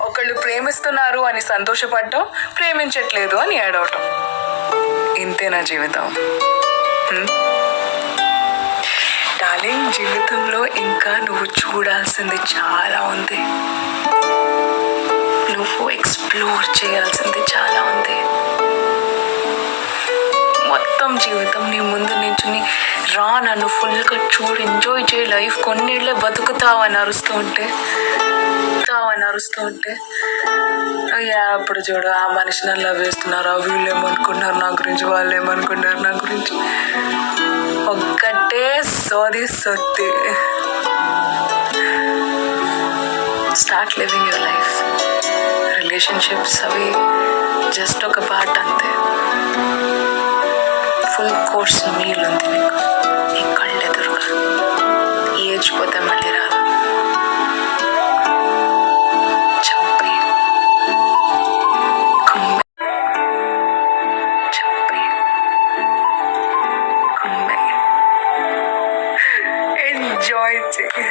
ఒకళ్ళు ప్రేమిస్తున్నారు అని సంతోషపడటం ప్రేమించట్లేదు అని ఏడవటం. ఇంతే నా జీవితం. హ్మ్? డార్లింగ్ జీవితంలో ఇంకా నువ్వు చూడాల్సింది చాలా ఉంది. నువ్వు ఎక్స్ప్లోర్ చేయాల్సింది చాలా ఉంది. మొత్తం జీవితం నీ ముందు నించుని రా నన్ను ఫుల్గా చూడు ఎంజాయ్ చేయి లైఫ్ కొన్నేళ్ళే బతుకుతావు అని అరుస్తూ ఉంటే అని అరుస్తూ ఉంటే యా అప్పుడు చూడు ఆ మనిషిని లవ్ వేస్తున్నారు? వీళ్ళు ఏమనుకుంటున్నారు? నా గురించి వాళ్ళు ఏమనుకుంటారు నా గురించి. ఒక్కటే సోది సొత్తి. Start living your life relationships అవి జస్ట్ ఒక పార్ట్ అంతే. ఫుల్ కోర్స్ మీల్ ఉంది నీకు నీ కళ్ళు ఎదురుగా ఏజ్ పోతే మళ్ళీ రా కుమ్మె ఎంజాయ్ చేయి